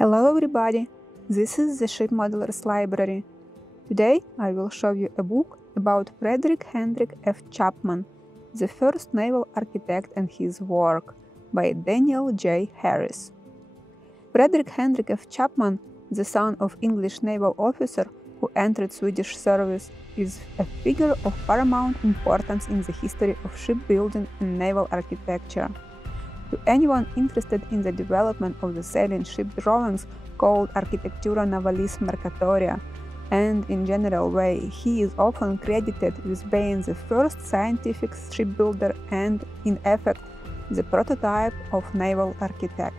Hello everybody, this is the Ship Modelers Library. Today I will show you a book about Frederick Hendrik F. Chapman, the first naval architect and his work, by Daniel J. Harris. Frederick Hendrik F. Chapman, the son of English naval officer who entered Swedish service, is a figure of paramount importance in the history of shipbuilding and naval architecture. To anyone interested in the development of the sailing ship drawings called Architectura Navalis Mercatoria, and in general way he is often credited with being the first scientific shipbuilder and, in effect, the prototype of naval architect.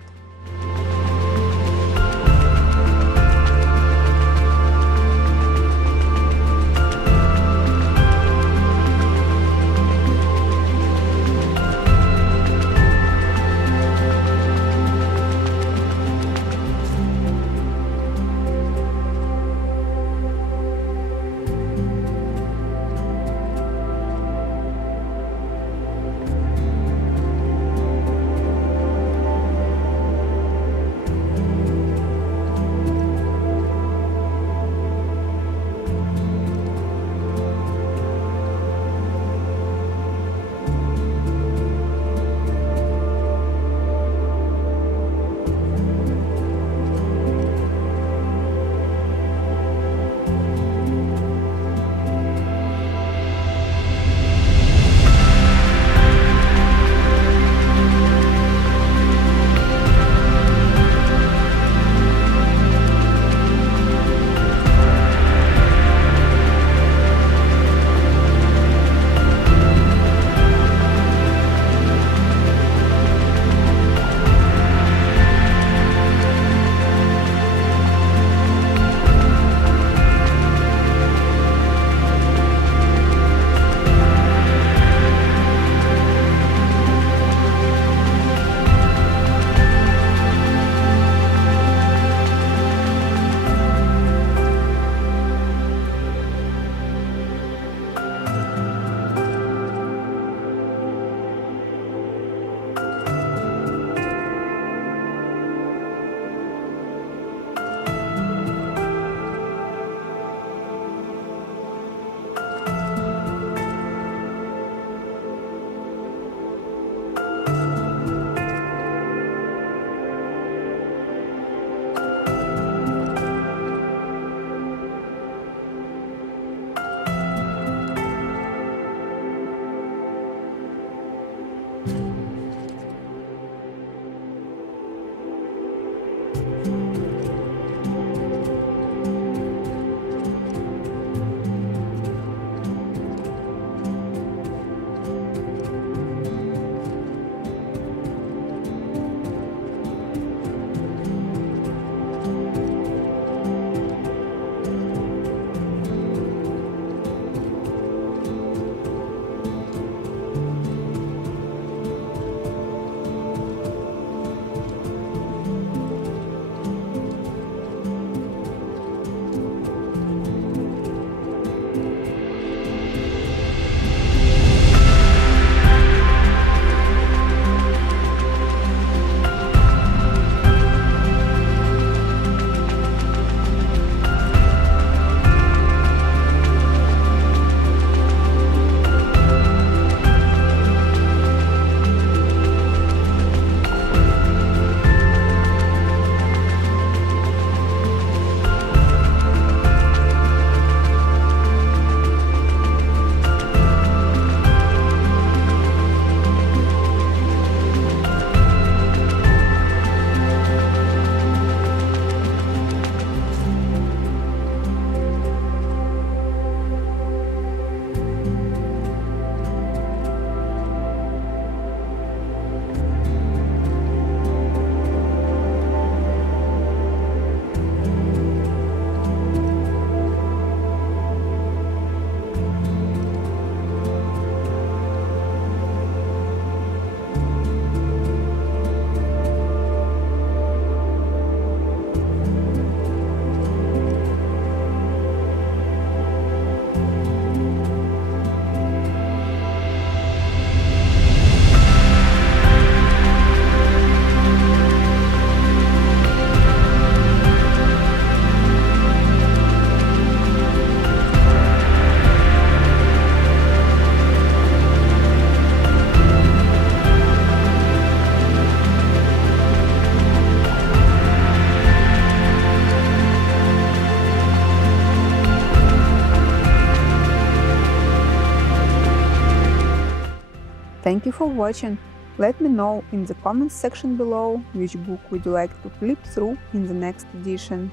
Thank you for watching. Let me know in the comments section below which book would you like to flip through in the next edition.